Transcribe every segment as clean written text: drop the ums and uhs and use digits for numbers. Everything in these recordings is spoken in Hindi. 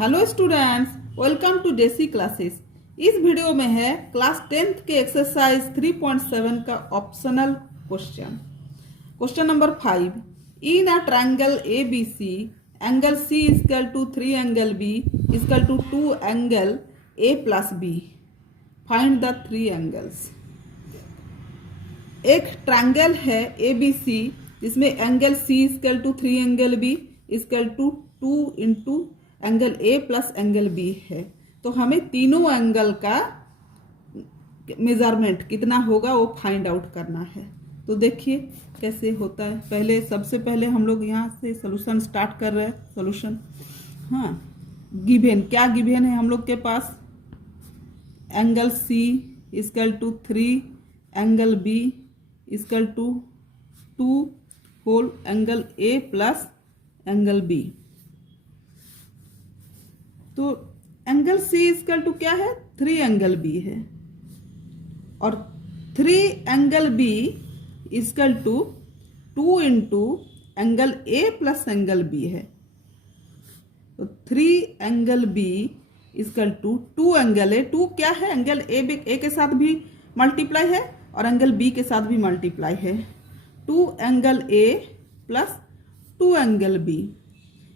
Hello students, welcome to JC classes. इस वीडियो में है क्लास 10th के एक्सरसाइज 3.7 का optional question. Question number 5, in a triangle A B C angle C equal to 3 angle B equal to 2 angle A plus B, find the 3 angles. एक ट्रायंगल है ए बी सी जिसमें angle C equal to 3 angle B equal to 2 into angle A plus angle B है। तो हमें तीनों एंगल का मेजरमेंट कितना होगा वो फाइंड आउट करना है। तो देखिए कैसे होता है। सबसे पहले हम लोग यहाँ से सोल्यूशन स्टार्ट कर रहे हैं। सोल्यूशन, हाँ, गिवन क्या गिवन है हम लोग के पास? Angle C equal to 3 angle B equal to 2 whole angle A plus angle B. तो एंगल सी इक्वल टू क्या है? 3 एंगल बी है और 3 angle B equal to 2 into angle A plus angle B है। तो 3 angle B equal to 2 angle A. 2 क्या है? एंगल ए के साथ भी मल्टीप्लाई है और एंगल बी के साथ भी मल्टीप्लाई है। 2 angle A plus 2 angle B.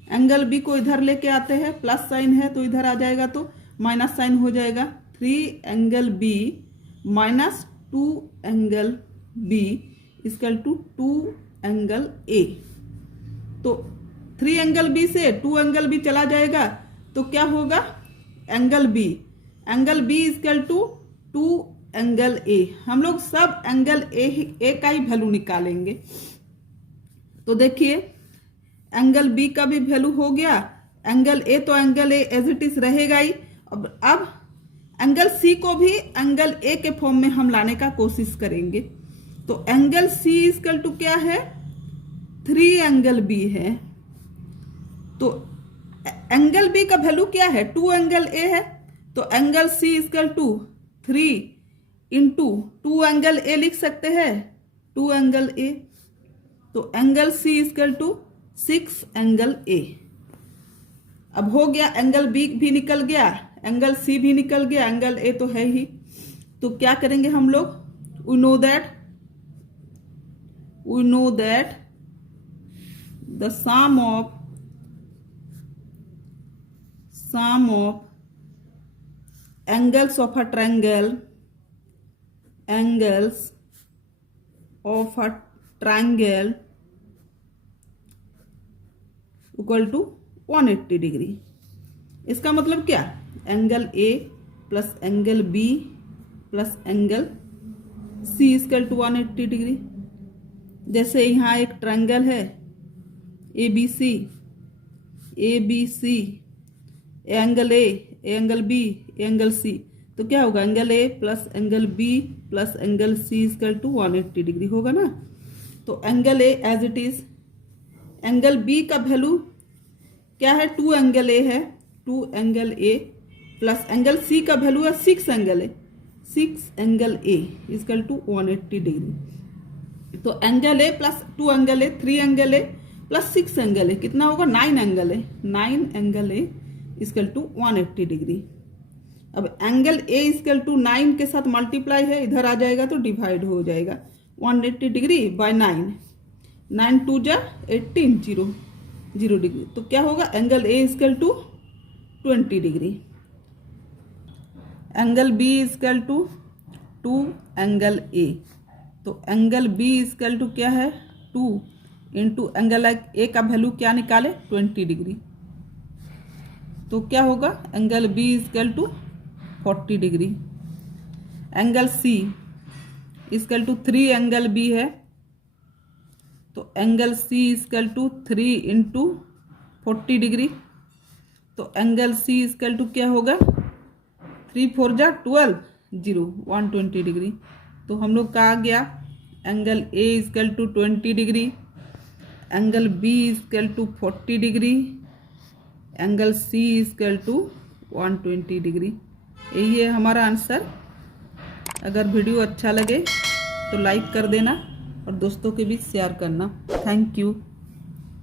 Angle B को इधर लेके आते हैं, प्लस साइन है तो इधर आ जाएगा तो माइनस साइन हो जाएगा। 3 angle B minus 2 angle B equal to 2 angle A. तो 3 एंगल बी से 2 एंगल बी चला जाएगा तो क्या होगा? Angle B equal to 2 angle A. हम लोग सब एंगल ए का ही वैल्यू निकालेंगे। तो देखिए एंगल बी का भी वैल्यू हो गया। एंगल ए तो angle A as it is रहेगा ही। अब एंगल सी को भी एंगल ए के फॉर्म में हम लाने का कोशिश करेंगे। तो एंगल सी इक्वल टू क्या है? 3 एंगल बी है। तो एंगल बी का वैल्यू क्या है? 2 एंगल ए है। तो angle C equal to 3 into 2 angle A लिख सकते हैं, 2 एंगल ए। तो angle C equal to 6 angle A. अब हो गया, एंगल बी भी निकल गया, एंगल सी भी निकल गया, एंगल ए तो है ही। तो क्या करेंगे हम लोग? We know that the sum of angles of a triangle equal to 180 degree. इसका मतलब क्या? Angle A plus angle B plus angle C equal to 180 degree. जैसे यहाँ एक ट्रायंगल है A B C, angle A, angle B, angle C. तो क्या होगा? Angle A plus angle B plus angle C equal to 180 degree होगा ना। तो angle A as it is. Angle B का वैल्यू क्या है? 2 एंगल ए है, 2 angle A plus angle C का वैल्यू है 6 angle A, 6 angle A equal to 180 degree. तो angle A plus 2 angle A, 3 angle A plus 6 angle A कितना होगा? 9 angle A, 9 angle A equal to 180 degree. अब एंगल ए इक्वल टू 9 के साथ मल्टीप्लाई है, इधर आ जाएगा तो डिवाइड हो जाएगा। 180 डिग्री बाय 9, 9 2 जा 18, 0 डिग्री। तो क्या होगा? Angle A equal to 20 degree. Angle B equal to 2 angle A. तो एंगल बी इक्वल टू क्या है? 2 इंटू एंगल ए का वैल्यू क्या निकाले? 20 डिग्री। तो क्या होगा? Angle B equal to 40 degree. Angle C equal to 3 angle B है। तो angle C equal to 3 into 40 degree. तो एंगल सी इक्वल टू क्या होगा? 3 4 जा 12, 120 डिग्री। तो हम लोग का आ गया angle A equal to 20 degree, angle B equal to 40 degree, angle C equal to 120 degree. यही है हमारा आंसर। अगर वीडियो अच्छा लगे तो लाइक कर देना और दोस्तों के बीच शेयर करना। Thank you.